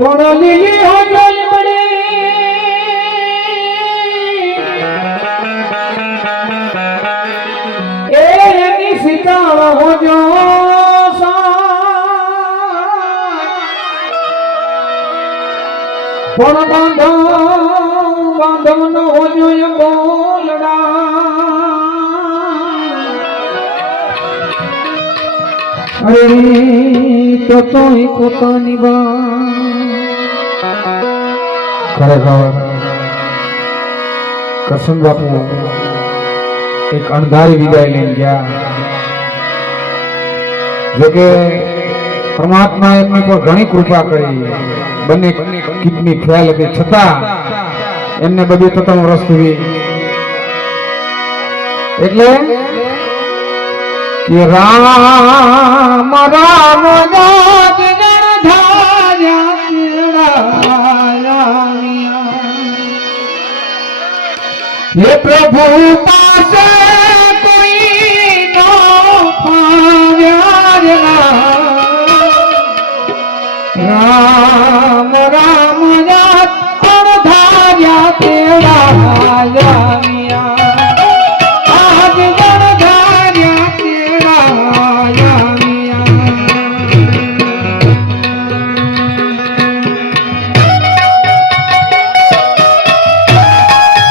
પણ લીલી હો જોઈ પડે એની સીતાળ હો જો પણ બાંધો બાંધો ન હો જોઈ બોલડા અરે તો તોય પોતાની ખરેખર કરશન બાપુ એક અણધારી વિદાય લઈને ગયા જોકે પરમાત્મા એમની પર ઘણી કૃપા કરી બંને કિડની ફેલ હતી છતાં એમને બધું તતમ વર્ષ સુધી એટલે કે રામ રામ હે પ્રભુ પાસે કોઈ નો પાવ્યા રામ રામ